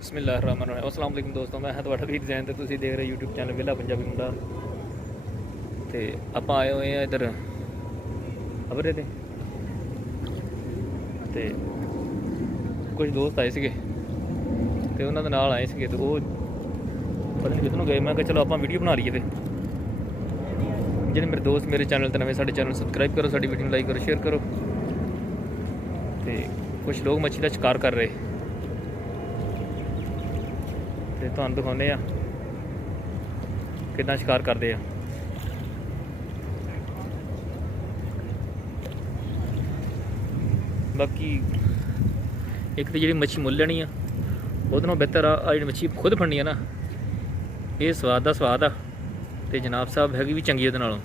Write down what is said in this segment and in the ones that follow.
ਬਿਸਮਿਲ੍ਲਾਹਿਰਰਹਿਮਾਨਿਰਰਹੀਮ। अस्सलाम वालेकुम दोस्तों, मैं ਹਾਂ ਤੁਹਾਡਾ ਵੀਰ ਜ਼ੈਨ ਤੇ ਤੁਸੀਂ ਦੇਖ ਰਹੇ YouTube ਚੈਨਲ ਵਿਹਲਾ ਪੰਜਾਬੀ ਮੁੰਡਾ। ਤੇ ਆਪਾਂ ਆਏ ਹੋਏ ਆ ਇੱਧਰ ਅਬਰੇ ਤੇ ਕੁਝ ਦੋਸਤ ਆਏ ਸੀਗੇ ਤੇ ਉਹਨਾਂ ਦੇ ਨਾਲ ਆਏ ਸੀਗੇ ਤੇ ਉਹ ਪਤਾ ਨਹੀਂ ਕਿੱਧਰ ਨੂੰ ਗਏ। ਮੈਂ ਕਿਹਾ ਚਲੋ ਆਪਾਂ ਵੀਡੀਓ ਬਣਾ ਲਈਏ। ਤੇ ਜਿਹੜੇ ਮੇਰੇ ਦੋਸਤ ਮੇਰੇ ਚੈਨਲ ਤੇ ਨਵੇਂ, ਸਾਡੇ ਚੈਨਲ ਸਬਸਕ੍ਰਾਈਬ ਕਰੋ, ਸਾਡੀ ਵੀਡੀਓ ਨੂੰ ਲਾਈਕ ਕਰੋ, ਸ਼ੇਅਰ ਕਰੋ। ਤੇ ਕੁਝ ਲੋਕ ਮੱਛੀ ਦਾ ਸ਼ਿਕਾਰ ਕਰ ਰਹੇ ਤੇ ਤੁਹਾਨੂੰ ਦਿਖਾਉਂਦੇ ਆ ਕਿੱਦਾਂ ਸ਼ਿਕਾਰ ਕਰਦੇ ਆ। ਬਾਕੀ ਇੱਕ ਤਾਂ ਜਿਹੜੀ ਮੱਛੀ ਮੁੱਲ ਲੈਣੀ ਆ ਉਹਦੇ ਨਾਲੋਂ ਬਿਹਤਰ ਆ ਜਿਹੜੀ ਮੱਛੀ ਖੁਦ ਫੜਨੀ ਆ ਨਾ, ਇਹ ਸਵਾਦ ਦਾ ਸਵਾਦ ਆ। ਤੇ ਜਨਾਬ ਸਾਹਿਬ ਹੈਗੀ ਵੀ ਚੰਗੀ ਉਹਦੇ ਨਾਲੋਂ,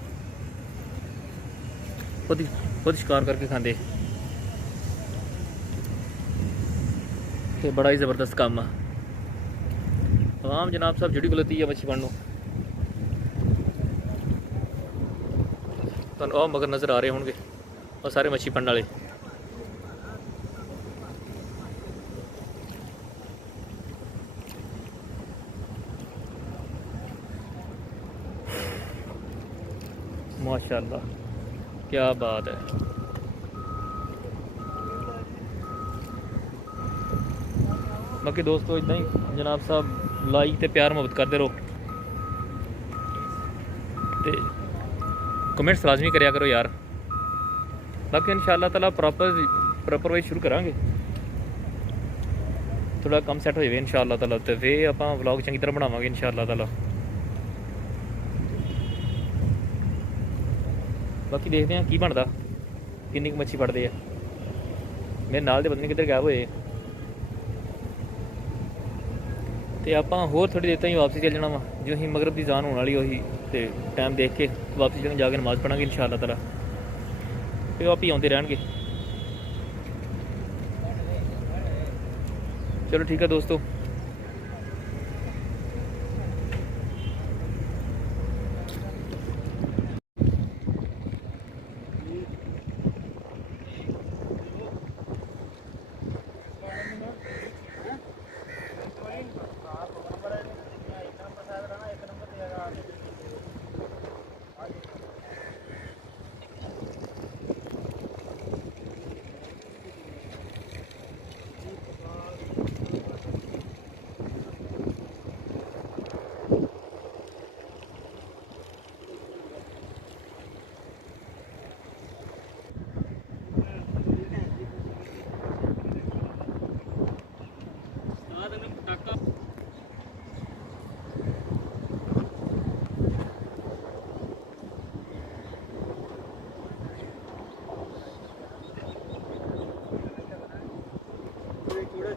ਖੁਦ ਸ਼ਿਕਾਰ ਕਰਕੇ ਖਾਂਦੇ ਤੇ ਬੜਾ ਹੀ ਜ਼ਬਰਦਸਤ ਕੰਮ ਆ। ਆਮ ਜਨਾਬ ਸਾਹਿਬ ਜਿਹੜੀ ਗਲਤੀ ਆ ਮੱਛੀ ਫੜਨ ਨੂੰ, ਤੁਹਾਨੂੰ ਆਹ ਮਗਰ ਨਜ਼ਰ ਆ ਰਹੇ ਹੋਣਗੇ, ਉਹ ਸਾਰੇ ਮੱਛੀ ਫੜਨ ਵਾਲੇ। माशाल्लाह, क्या बात है। बाकी दोस्तों इदा ही जनाब साहब लाइक ते प्यार मुहब्बत करते रहो ते कमेंट्स लाजमी करया करो यार। बाकी इंशाअल्लाह ताला प्रॉपर वे शुरू करांगे, थोड़ा कम सैट हो जाए इंशाअल्लाह ताला, तो फिर आप व्लॉग चंगी तरह बनावांगे इंशाअल्लाह ताला। बाकी देखते हैं की बनता, किन्नी कुछ मच्छी फड़ते हैं। मेरे नाल दे पता नहीं किधर गायब होए तो आप होर थोड़ी देर ही वापसी चल जाना वा। जो ही मगरब की जान होने वाली उही तो टाइम देख के वापसी चल जाके नमाज़ पढ़ांगे इंशाअल्लाह ताला। फिर आप ही आते रहणगे। चलो ठीक है दोस्तों,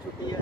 छुट्टी है